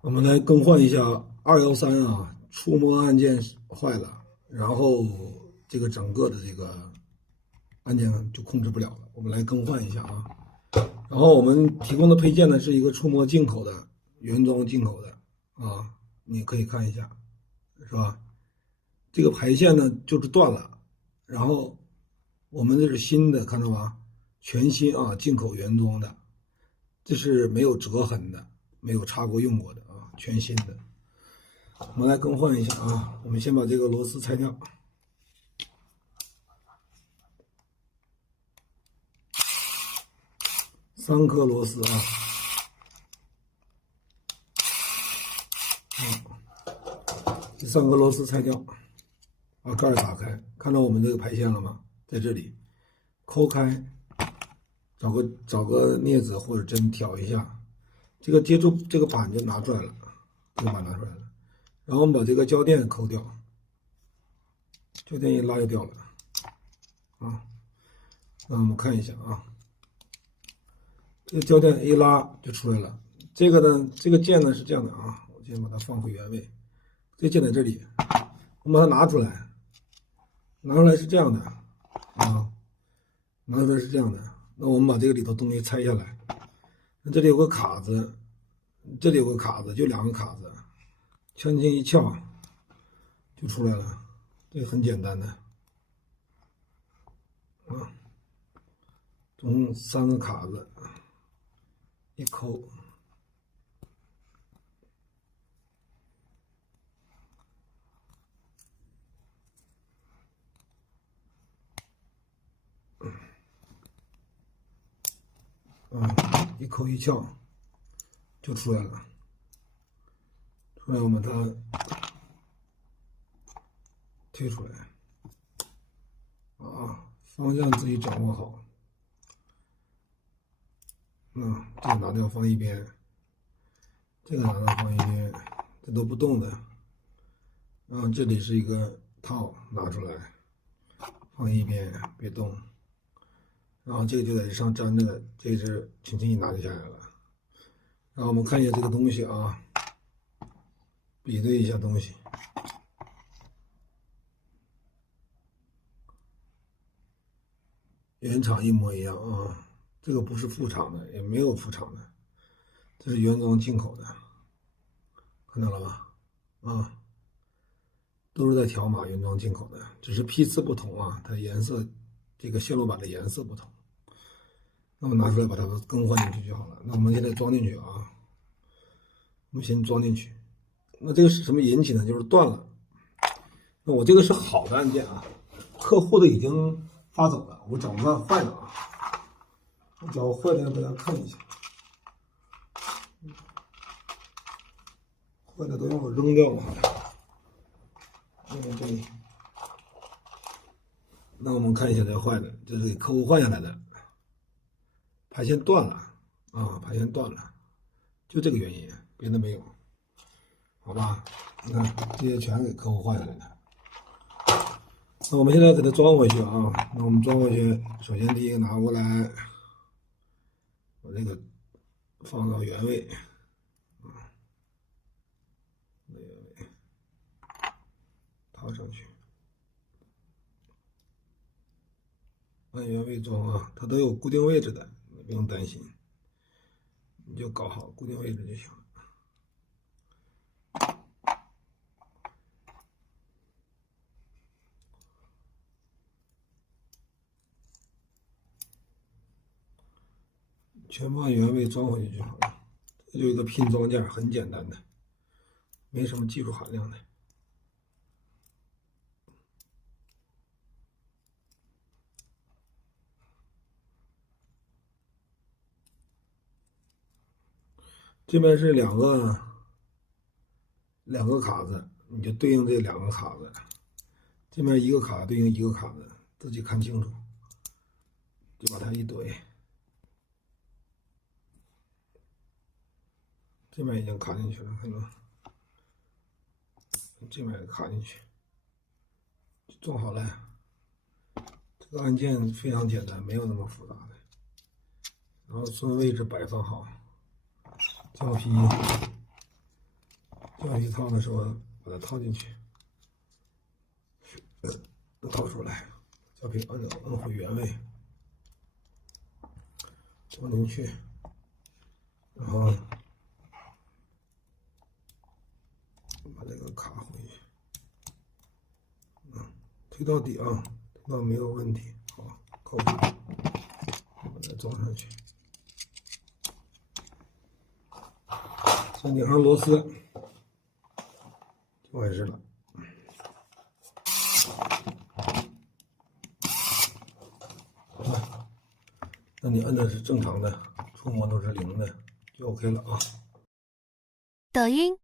我们来更换一下213啊，触摸按键坏了，然后这个整个的这个按键就控制不了了。我们来更换一下啊。然后我们提供的配件呢是一个触摸进口的，原装进口的啊，你可以看一下，是吧？这个排线呢就是断了，然后我们这是新的，看到吧？全新啊，进口原装的，这是没有折痕的，没有擦过用过的啊，全新的。我们来更换一下啊，我们先把这个螺丝拆掉，3颗螺丝啊，这3颗螺丝拆掉，把盖儿打开，看到我们这个排线了吗？在这里抠开，找个镊子或者针挑一下，这个接触这个板就拿出来了，这个板拿出来了，然后我们把这个胶垫抠掉，胶垫一拉就掉了啊。那我们看一下啊，这个胶垫一拉就出来了。这个呢，这个键呢是这样的啊，我先把它放回原位。这个键在这里，我们把它拿出来，拿出来是这样的啊，拿出来是这样的。那我们把这个里头东西拆下来，那这里有个卡子，这里有个卡子，就2个卡子，轻轻一撬就出来了，这个很简单的啊。总共3个卡子，一抠。一抠一撬就出来了。出来我们把它推出来啊，方向自己掌握好。这个拿掉放一边，这个拿掉放一边，这都不动的。这里是一个套，拿出来放一边，别动。然后这个就在这上粘着，这只轻轻一拿就下来了。然后我们看一下这个东西啊，比对一下东西。原厂一模一样啊，这个不是副厂的，也没有副厂的，这是原装进口的，看到了吧？都是在条码原装进口的，只是批次不同啊，它颜色这个线路板的颜色不同。那么拿出来把它更换进去就好了。那我们现在装进去啊，我们先装进去。那这个是什么引起呢？就是断了。那我这个是好的按键啊，客户的已经发走了，我找不到坏的啊。我找坏的给大家看一下，坏的都让我扔掉了。这里，那我们看一下这个坏的，这是给客户换下来的，排线断了啊，排线断了，就这个原因，别的没有，好吧？你看这些全给客户换下来的。那我们现在给它装回去啊。那我们装回去，首先第一个拿过来，把这个放到原位，套上去，按原位装啊，它都有固定位置的，你不用担心，你就搞好固定位置就行了。全部按原位装回去就好了。这就一个拼装件，很简单的，没什么技术含量的。这边是两个卡子，你就对应这2个卡子。这边一个卡对应一个卡子，自己看清楚，就把它一怼。这边已经卡进去了，看到吗？这边也卡进去，装好了。这个按键非常简单，没有那么复杂的。然后顺位置摆放好，胶皮橡皮套的时候把它套进去，套出来，橡皮摁回原位，装进去，然后把这个卡回去，推到底啊，推到没有问题，好，扣住，把它装上去。再拧上螺丝就完事了。那你摁的是正常的，触摸都是0的，就 OK 了啊。抖音。